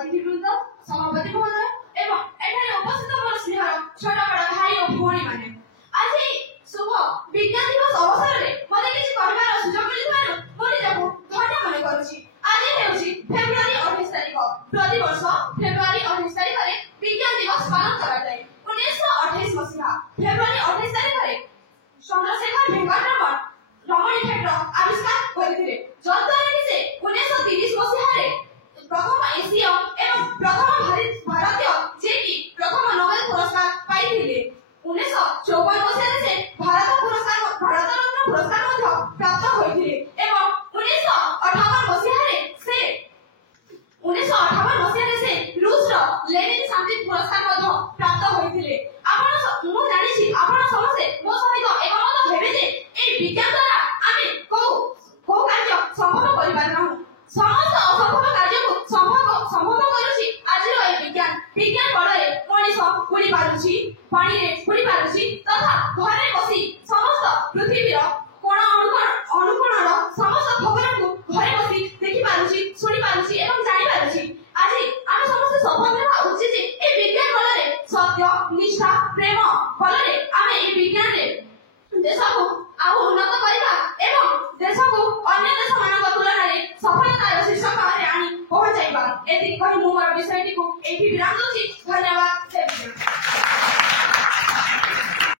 अतिथिवृंद सभापति महोदय एवं एठारे उपस्थित मोर स्नेहर छोट बड़ भाई और भौणी माने आज शुभ विज्ञान दिवस अवसर रे मते किछि कहबार सुযোগ मिलिबार मो निजको धन्य मन करूछि। आज हेउछि फेब्रुआरी 28 तारिख। प्रति वर्ष फेब्रुआरी 28 तारिख रे विज्ञान दिवस पालन करा जाय। 1928 मसिहा फेब्रुआरी 28 तारिख रे चंद्रशेखर वेंकटरमण रमण इफेक्ट आविष्कार करथिले। जद्वारा कि से 1930 मसिहा रे प्रथम एशिया एवं प्रथम भारतीय जे कि प्रथम नोबेल पुरस्कार पाइथिले। 1954 मसिहा से भारत रत्न पुरस्कार मध्य प्राप्त होइथिले एवं 1958 मसिहा से रूस रो लेनिन शांति पुरस्कार मध्य प्राप्त होइथिले। आपण मु जानिछि आपण समस्त मो सहित एकमत हेबे जे ए विज्ञान द्वारा आमे को कार्य संभव करि पारना समस्त असंभव कार्य को संभव करूछि। आज रो ए विज्ञान बड़े मनीष उड़ी पारुछि, पानी रे उड़ी पारुछि तथा घरे बसी समस्त पृथ्वी रो कोण अनुकोण रो समस्त खबर को घरे बसी देखि पारुछि, सुनि पारुछि एवं जानि पारुछि। आज आमे समस्त सफल हेबा उचित ए विज्ञान बलरे सत्य निष्ठा प्रेम बलरे आमे ए विज्ञान रे देश को आउ उन्नत करिबा एवं देश को अन्य देश मानक तुलना रे सफलतार शीर्ष रे आनी पहुंचाइबा। एति कहि मु मोर विषयटी को एठी विराम दउछि।